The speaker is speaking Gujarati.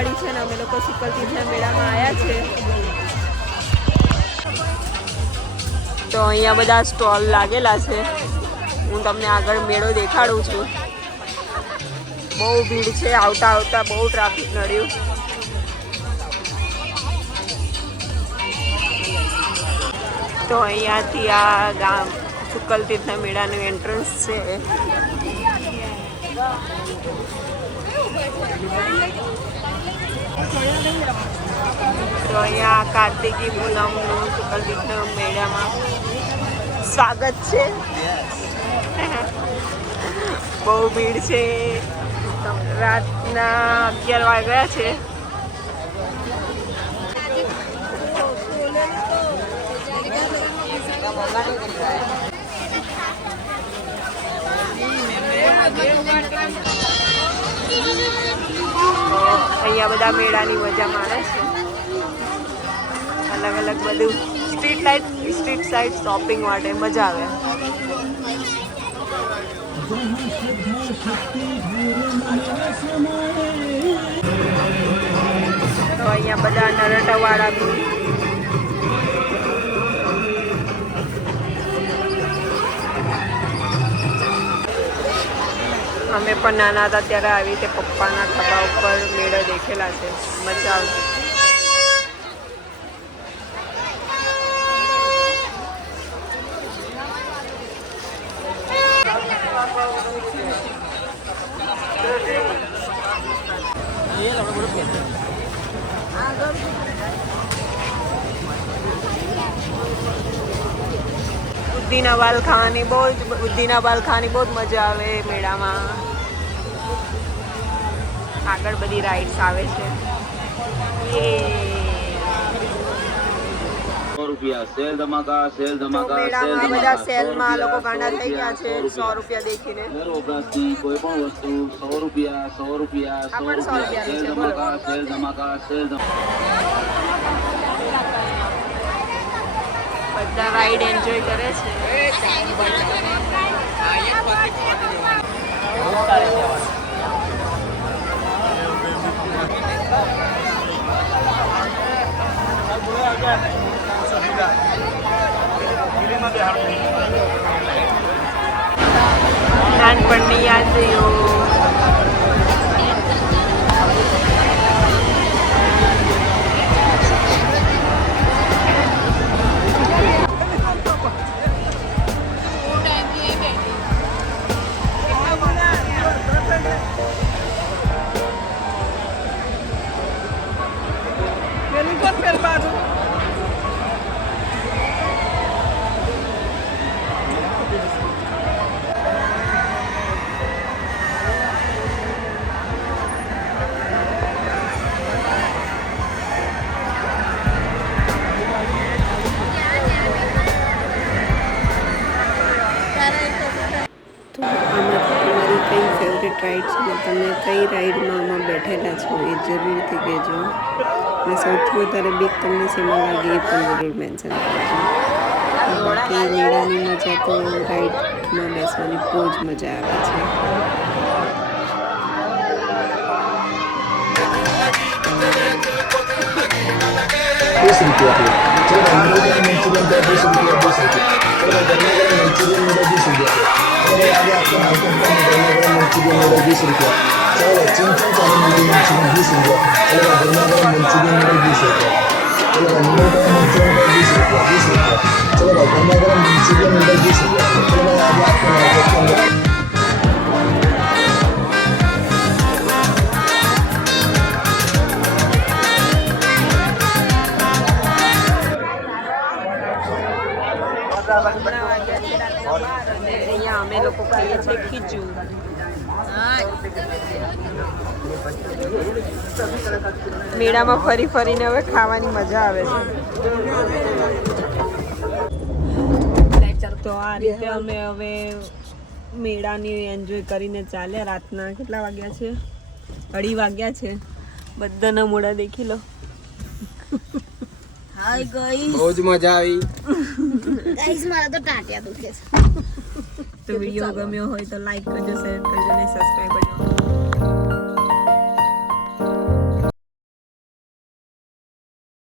ગાડી છે ને અમે લોકો શુકલતીર્થના મેળામાં આવ્યા છે. તો અહીંયા બધા સ્ટોલ લાગેલા છે. હું તમને આગળ મેળો દેખાડું છું. બહુ ભીડ છે. આવતા આવતા બહુ ટ્રાફિક નડ્યું. તો અહીંયાથી આ ગામ શુકલતીર્થના મેળાનું એન્ટ્રન્સ છે. તો અહીંયા કાર્તિકી પૂનમનું શુકલતીર્થના મેળામાં સ્વાગત છે. બહુ ભીડ છે. રાતના 11 વાગ્યા છે. અહીંયા બધા મેળાની મજા માણે છે. અલગ અલગ બધું સ્ટ્રીટ સાઈડ શોપિંગ માટે મજા આવે. તો અહીંયા બધા નરટાવાળા બી અમે પણ નાના હતા ત્યારે આવી રીતે પપ્પાના ખભા ઉપર મેળો દેખેલા છે. મજા આવતી. ઉદ્દીના બાલ ખાવાની બહુ જ મજા આવે મેળામાં. આગળ બધી રાઇડ્સ આવે છે. બધા સેલમાં લોકો ગાંડા થઈ ગયા છે. 100 રૂપિયા દેખીને કોઈ પણ વસ્તુ 100 રૂપિયા 100 રૂપિયા 100 રૂપિયા સેલ ધમાકા. બધા રાઈડ એન્જોય કરે છે. નાનપણની યાદો. રાઈડ છે ને તમે કઈ રાઈડમાં આમાં બેઠેલા છો એ જરૂરથી કહેજો. અને સૌથી વધારે બીક તમને શેમાં લાગે એ પણ જરૂર મેન્શન કરજો. બાકી મેળાની મજા તો રાઈડમાં બેસવાની બહુ જ મજા આવે છે. 20 રૂપિયા ચલો મંચુરિયન का 20 રૂપિયા 20 રૂપિયા ચલો ગરમા ગરમ મંચુરિયન मेरा 20 રૂપિયા चलो आगे आपको आइटम का गरमા गरम મંચુરિયન मेरा 20 રૂપિયા चलो चिंचन का मंचुरियन 20 રૂપિયા चलो गरमા गरम મંચુરિયन मेरा 20 રૂપિયા चलो नमक का मंचुरियन का 20 રૂપિયા 20 રૂપિયા चलो गरमા गरम મંચુરિયन मेरा 20 રૂપિયા चलो आगे आपको आइटम का અહીંયા અમે લોકો ખાઈએ છીએ ખીચું. મેળામાં ફરી ફરીને હવે ખાવાની મજા આવે છે. તો આ રીતે અમે હવે મેળાની એન્જોય કરીને ચાલ્યા. રાતના કેટલા વાગ્યા છે? 2:30 વાગ્યા છે. બધાના મોઢા દેખી લો. હાય ગાઈસ, બહુ જ મજા આવી. ગાઈસ મારા તો ટાટિયા દુખે છે. તો વિડિયો ગમ્યો હોય તો લાઈક કરજો, શેર કરજો અને સબસ્ક્રાઇબ